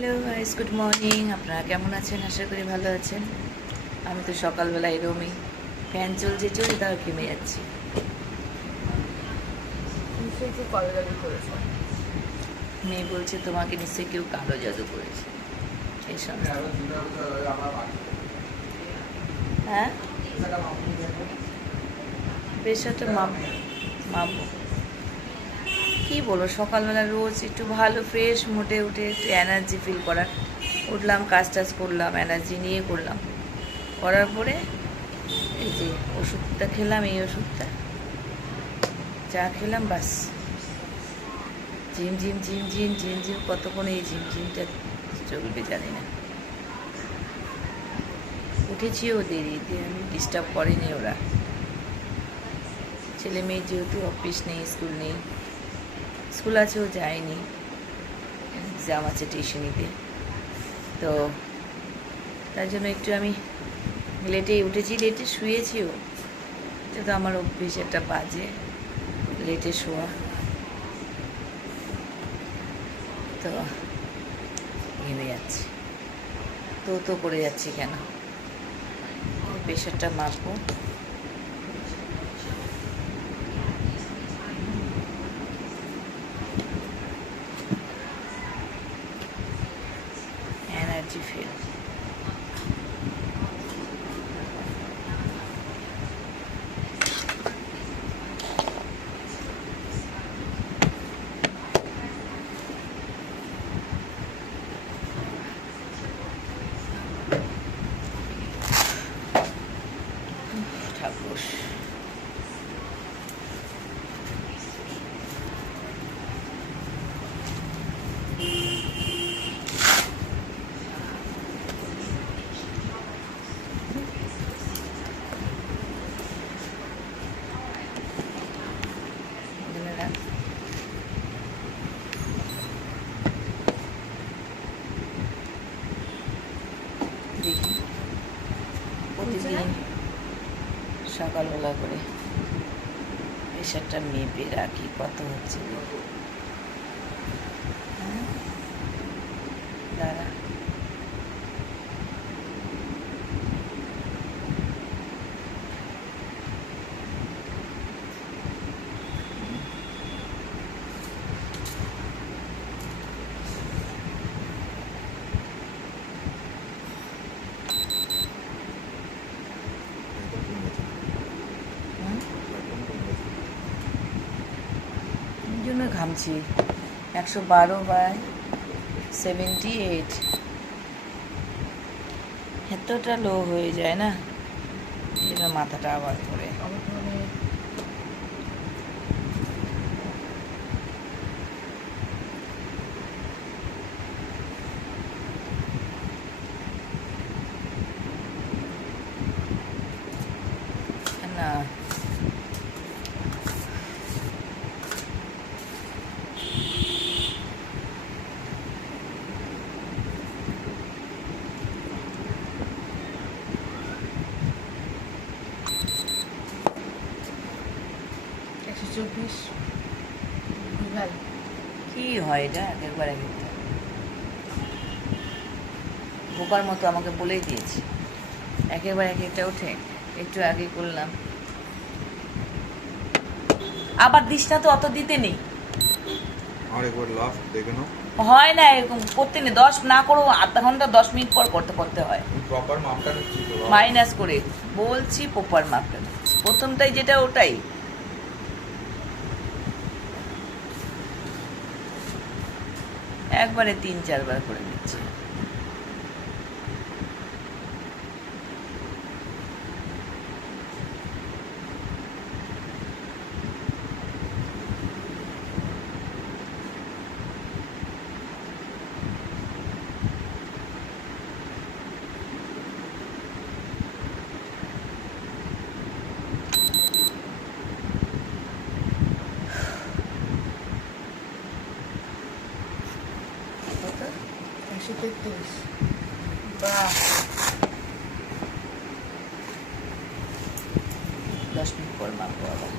Hello guys, good morning. আপনারা কেমন আছেন? আশা করি ভালো আছেন। আমি তো সকালবেলা এরমই, ফ্যান চলছে তাও ঘেমে যাচ্ছি। মেয়ে বলছে তোমাকে নিশ্চয়ই কেউ কালো জাদু করেছে। এই সমস্ত হ্যাঁ, প্রেশারটা মাপবো। কী বলবো, সকালবেলা রোজ একটু ভালো ফ্রেশ মুডে উঠে একটু এনার্জি ফিল করার, উঠলাম, কাজ টাজ করলাম, এনার্জি নিয়ে করলাম, করার পরে এই যে ওষুধটা খেলাম, এই ওষুধটা চা খেলাম, বাস ঝিম কতক্ষণ এই ঝিমটা চলবে জানি না। উঠেছিও দেরিতে, আমি ডিস্টার্ব করেনি ওরা। ছেলে মেয়ে যেহেতু অফিস নেই, স্কুল আছেও যায়নি, এক্সাম আছে টিউশনিতে, তো তার জন্য একটু আমি লেটেই উঠেছি, লেটে শুয়েছিও। এটা তো আমার অভ্যেস, একটা বাজে লেটে শোয়া, তো ঘেমে যাচ্ছি, তো করে যাচ্ছি কেন। প্রেশারটা মাপবো। এনার্জি ফিল ঠাকুর। দেখি প্রতিদিন সকালবেলা করে প্রেশারটা মেপে রাখি, কত হচ্ছে। হ্যাঁ, দাঁড়া, এই জন্য ঘামছি। 112/78, এতটা লো হয়ে যায় না, এই জন্য মাথাটা আবার করে। না, কি হয় এটা একবার একটা বোকার মতো আমাকে বলেই দিয়েছি, একেবারে এক একটা ওঠে। একটু আগে করলাম, আবার দিসটা তো অত দিতে নেই, হয় না এরকম করতে নেই। 10 না করো, আধা ঘন্টা 10 মিনিট পর করতে হয়। মাইনাস করে বলছি, প্রপার মাপটা প্রথমটাই যেটা ওটাই। একবারে 3-4 বার করে নিচ্ছি। বাহ, 10 মিনিট পর মাপবো আবার।